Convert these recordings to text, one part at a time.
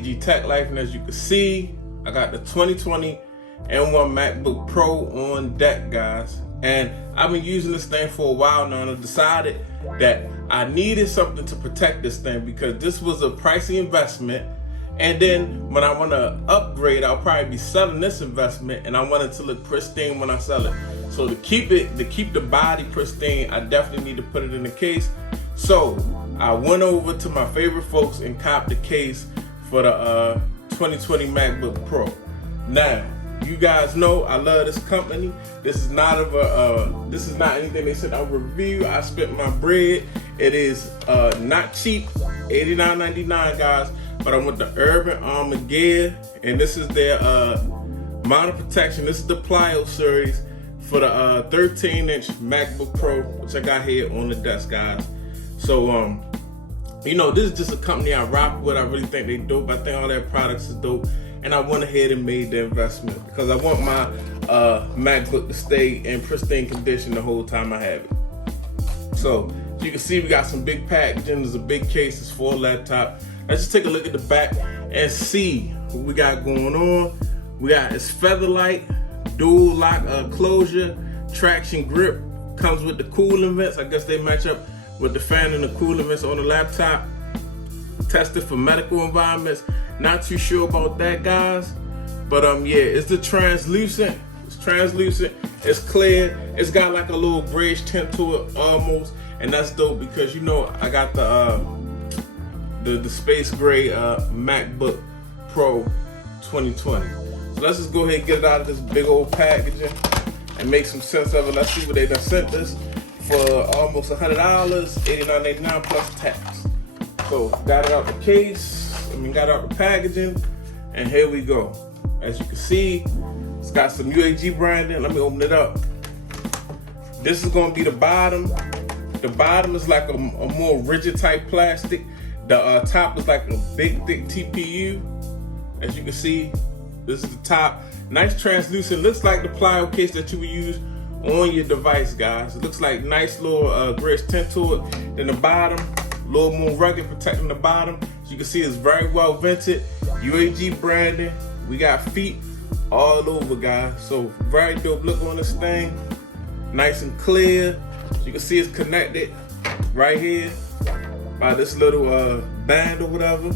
BG Tech Life, and as you can see, I got the 2020 M1 MacBook Pro on deck, guys. And I've been using this thing for a while now, and I decided that I needed something to protect this thing because this was a pricey investment. And then when I want to upgrade, I'll probably be selling this investment, and I want it to look pristine when I sell it. So to keep the body pristine, I definitely need to put it in the case. So I went over to my favorite folks and copped the case for the 2020 MacBook Pro. Now, you guys know I love this company. This is not anything they said I'll review. I spent my bread. It is not cheap, $89.99, guys. But I went to Urban Armor Gear, and this is their monitor protection. This is the Plyo series for the 13-inch MacBook Pro, which I got here on the desk, guys. So, you know, this is just a company I rock with. I really think they dope. I think all their products is dope. And I went ahead and made the investment because I want my MacBook to stay in pristine condition the whole time I have it. So, as you can see, we got some big packaging. There's a big case. It's for a laptop. Let's just take a look at the back and see what we got going on. We got this Featherlight dual lock closure, traction grip, comes with the cooling vents. I guess they match up with the fan and the cooling vents on the laptop. Tested for medical environments. Not too sure about that, guys. But yeah, it's the translucent. It's translucent. It's clear. It's got like a little grayish tint to it almost, and that's dope because you know I got the space gray MacBook Pro 2020. So let's just go ahead and get it out of this big old packaging and make some sense of it. Let's see what they done sent this for almost $100, $89.99 plus tax. So got it out the case, got it out the packaging, and here we go. As you can see, it's got some UAG branding. Let me open it up. This is gonna be the bottom. The bottom is like a more rigid type plastic. The top is like a big, thick TPU. As you can see, this is the top. Nice translucent. Looks like the Plyo case that you would use on your device, guys. It looks like nice little grayish tint to it. Then the bottom, a little more rugged, protecting the bottom. As you can see, it's very well vented. UAG branding. We got feet all over, guys. So very dope look on this thing. Nice and clear. As you can see, it's connected right here by this little band or whatever.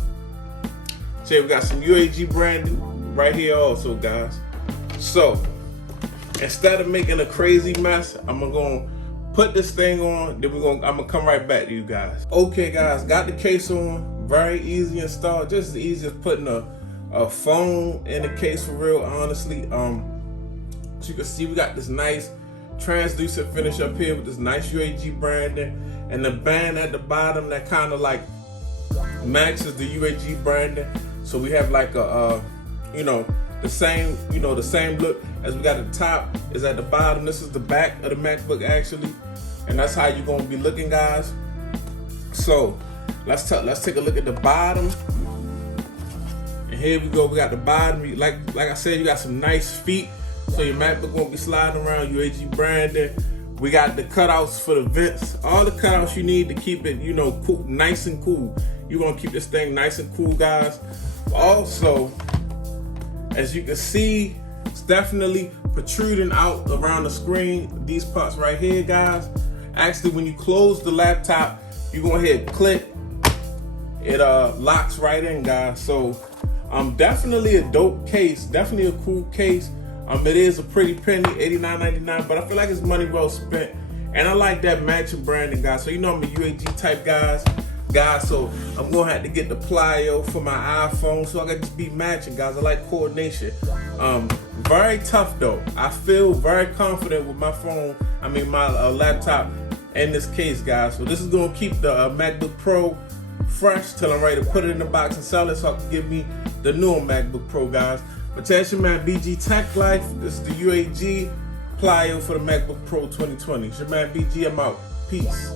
So we got some UAG branding right here also, guys. So instead of making a crazy mess, I'm gonna put this thing on, then I'm gonna come right back to you guys. Okay, guys, got the case on. Very easy install, just as easy as putting a phone in the case, for real, honestly. So you can see we got this nice translucent finish up here with this nice UAG branding, and the band at the bottom that kind of like matches the UAG branding. So we have like a the same look as we got at the top is at the bottom. This is the back of the MacBook actually, and that's how you're gonna be looking, guys. So let's take a look at the bottom. And here we go. We got the bottom. Like I said, you got some nice feet, so your MacBook won't be sliding around. UAG branding. We got the cutouts for the vents. All the cutouts you need to keep it, cool, nice and cool. You're gonna keep this thing nice and cool, guys. Also, as you can see, it's definitely protruding out around the screen. These parts right here, guys. Actually, when you close the laptop, you go ahead and click. It locks right in, guys. So, definitely a dope case. Definitely a cool case. It is a pretty penny, $89.99, but I feel like it's money well spent. And I like that matching branding, guys. So you know I'm a UAG type guys, so I'm gonna have to get the Plyo for my iPhone so I can just be matching, guys. I like coordination. Very tough though. I feel very confident with my phone, my laptop in this case, guys. So this is gonna keep the MacBook Pro fresh till I'm ready to put it in the box and sell it so I can give me the newer MacBook Pro, guys. But that's your man BG Tech Life. This is the UAG Plyo for the MacBook Pro 2020. It's your man BG. I'm out. Peace.